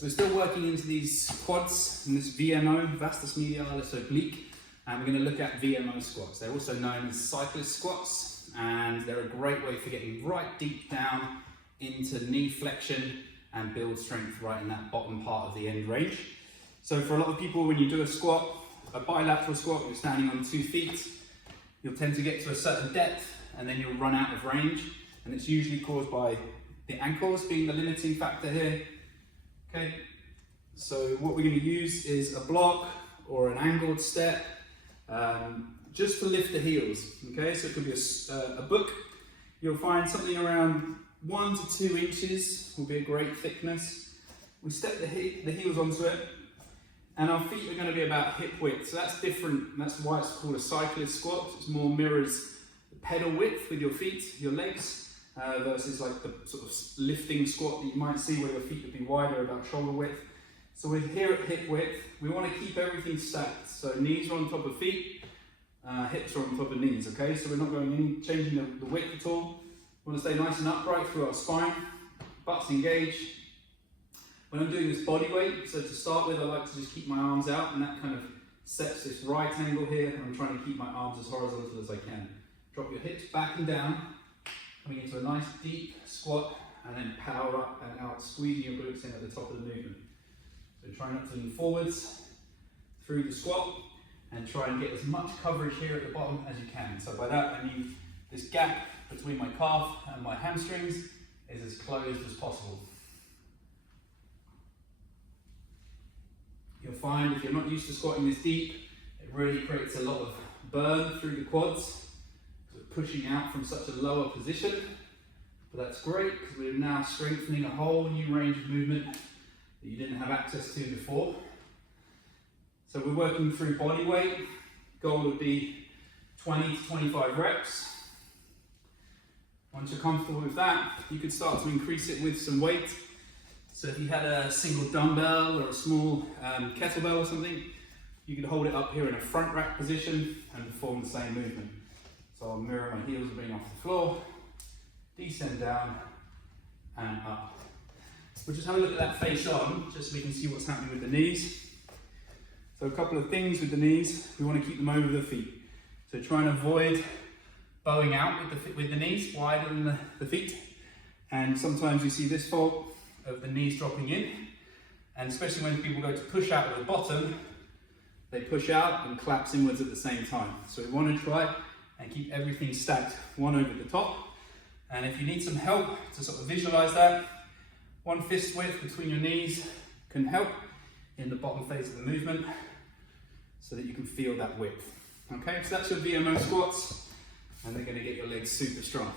So we're still working into these quads in this VMO, Vastus Medialis Oblique, and we're going to look at VMO squats. They're also known as cyclist squats, and they're a great way for getting right deep down into knee flexion and build strength right in that bottom part of the end range. So for a lot of people, when you do a squat, a bilateral squat, you're standing on 2 feet, you'll tend to get to a certain depth and then you'll run out of range, and it's usually caused by the ankles being the limiting factor here. Okay, so what we're going to use is a block or an angled step just to lift the heels. Okay, so it could be a book. You'll find something around 1 to 2 inches will be a great thickness. We step the heels onto it, and our feet are going to be about hip width. So that's different. That's why it's called a cyclist squat. It more mirrors the pedal width with your feet, your legs. Versus like the sort of lifting squat that you might see where your feet would be wider, about shoulder width. So we're here at hip width. We want to keep everything stacked. So knees are on top of feet, hips are on top of knees, okay? So we're not changing the width at all. We want to stay nice and upright through our spine, butts engaged. When I'm doing this body weight, so to start with, I like to just keep my arms out, and that kind of sets this right angle here, and I'm trying to keep my arms as horizontal as I can. Drop your hips back and down, coming into a nice deep squat, and then power up and out, squeezing your glutes in at the top of the movement. So try not to lean forwards through the squat, and try and get as much coverage here at the bottom as you can. So by that I mean this gap between my calf and my hamstrings is as closed as possible. You'll find if you're not used to squatting this deep, it really creates a lot of burn through the quads. Pushing out from such a lower position, but that's great because we're now strengthening a whole new range of movement that you didn't have access to before. So we're working through body weight. Goal would be 20 to 25 reps. Once you're comfortable with that, you could start to increase it with some weight. So if you had a single dumbbell or a small kettlebell or something, you could hold it up here in a front rack position and perform the same movement. So I'll mirror my heels being off the floor, descend down and up. We'll just have a look at that face on, just so we can see what's happening with the knees. So a couple of things with the knees, we want to keep them over the feet. So try and avoid bowing out with the knees, wider than the feet. And sometimes you see this fault of the knees dropping in, and especially when people go to push out at the bottom, they push out and collapse inwards at the same time. So we want to try and keep everything stacked one over the top. And if you need some help to sort of visualize that, 1 fist width between your knees can help in the bottom phase of the movement so that you can feel that width. Okay, so that's your VMO squats, and they're going to get your legs super strong.